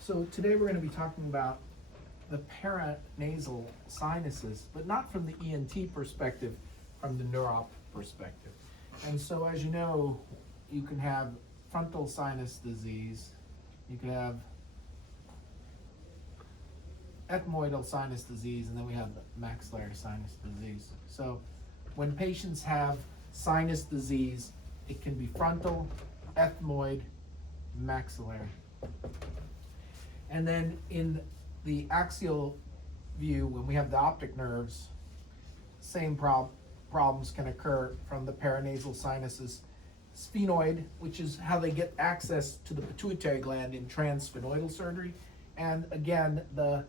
So today we're going to be talking about the paranasal sinuses, but not from the ENT perspective, from the neuro perspective. And so as you know, you can have frontal sinus disease, you can have ethmoid sinus disease, and then we have maxillary sinus disease. So when patients have sinus disease, it can be frontal, ethmoid, maxillary. And then in the axial view, when we have the optic nerves, same problems can occur from the paranasal sinuses. Sphenoid, which is how they get access to the pituitary gland in transsphenoidal surgery. And again, the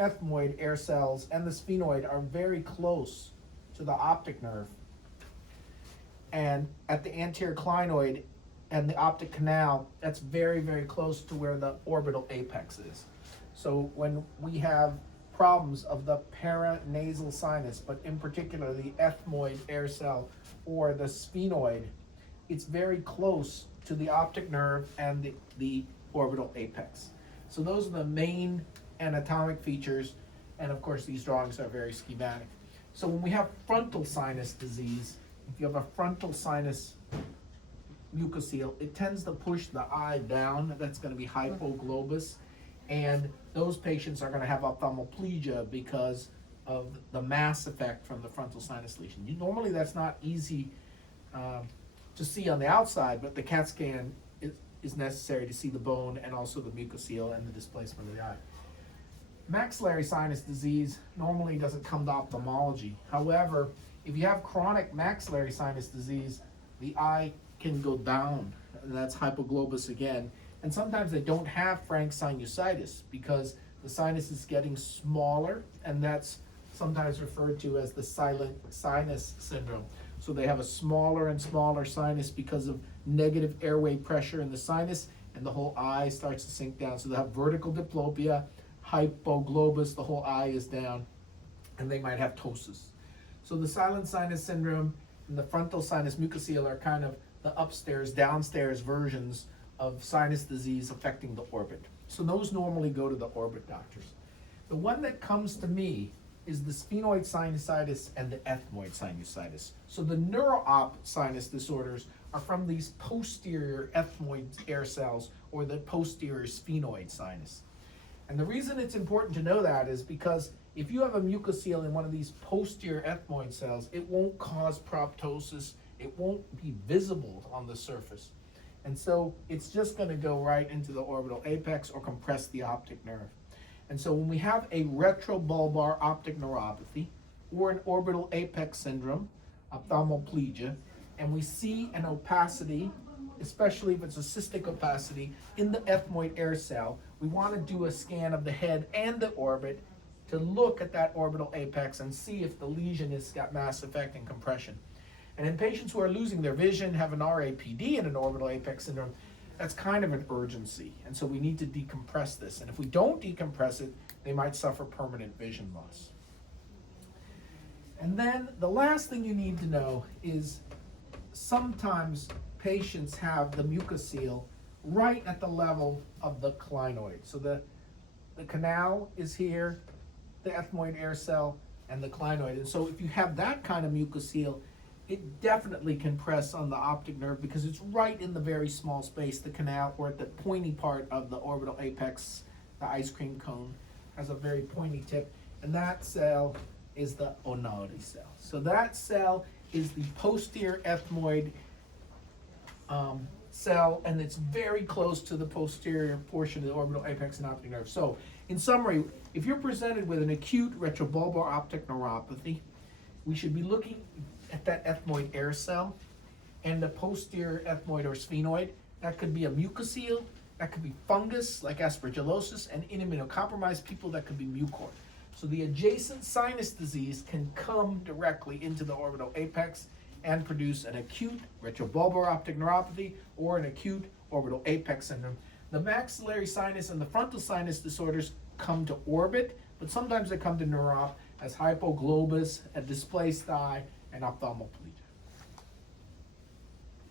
ethmoid air cells and the sphenoid are very close to the optic nerve. And at the anterior clinoid and the optic canal, that's very, very close to where the orbital apex is. So when we have problems of the paranasal sinus, but in particular the ethmoid air cell or the sphenoid, it's very close to the optic nerve and the orbital apex. So those are the main anatomic features, and of course these drawings are very schematic. So when we have frontal sinus disease, if you have a frontal sinus mucocele, it tends to push the eye down. That's going to be hypoglobus, and those patients are going to have ophthalmoplegia because of the mass effect from the frontal sinus lesion. Normally that's not easy to see on the outside, but the CAT scan is necessary to see the bone and also the mucocele and the displacement of the eye. Maxillary sinus disease normally doesn't come to ophthalmology. However, if you have chronic maxillary sinus disease, the eye can go down, and that's hypoglobus again. And sometimes they don't have frank sinusitis because the sinus is getting smaller, and that's sometimes referred to as the silent sinus syndrome. So they have a smaller and smaller sinus because of negative airway pressure in the sinus, and the whole eye starts to sink down. So they have vertical diplopia, hypoglobus, the whole eye is down, and they might have ptosis. So the silent sinus syndrome and the frontal sinus mucocele are kind of the upstairs, downstairs versions of sinus disease affecting the orbit. So those normally go to the orbit doctors. The one that comes to me is the sphenoid sinusitis and the ethmoid sinusitis. So the neuro op sinus disorders are from these posterior ethmoid air cells or the posterior sphenoid sinus. And the reason it's important to know that is because if you have a mucocele in one of these posterior ethmoid cells, it won't cause proptosis, it won't be visible on the surface. And so it's just going to go right into the orbital apex or compress the optic nerve. And so when we have a retrobulbar optic neuropathy or an orbital apex syndrome, ophthalmoplegia, and we see an opacity, especially if it's a cystic opacity, in the ethmoid air cell, we want to do a scan of the head and the orbit to look at that orbital apex and see if the lesion has got mass effect and compression. And in patients who are losing their vision, have an RAPD and an orbital apex syndrome, that's kind of an urgency. And so we need to decompress this. And if we don't decompress it, they might suffer permanent vision loss. And then the last thing you need to know is sometimes patients have the mucocele right at the level of the clinoid. So the canal is here, the ethmoid air cell, and the clinoid. And so if you have that kind of mucocele, it definitely can press on the optic nerve because it's right in the very small space, the canal, or at the pointy part of the orbital apex. The ice cream cone has a very pointy tip, and that cell is the Onodi cell. So that cell is the posterior ethmoid cell, and it's very close to the posterior portion of the orbital apex and optic nerve. So in summary, if you're presented with an acute retrobulbar optic neuropathy, we should be looking at that ethmoid air cell and the posterior ethmoid or sphenoid. That could be a mucocele, that could be fungus like aspergillosis, and in immunocompromised people that could be mucor. So the adjacent sinus disease can come directly into the orbital apex and produce an acute retrobulbar optic neuropathy or an acute orbital apex syndrome. The maxillary sinus and the frontal sinus disorders come to orbit, but sometimes they come to neuro as hypoglobus, a displaced eye, and ophthalmoplegia.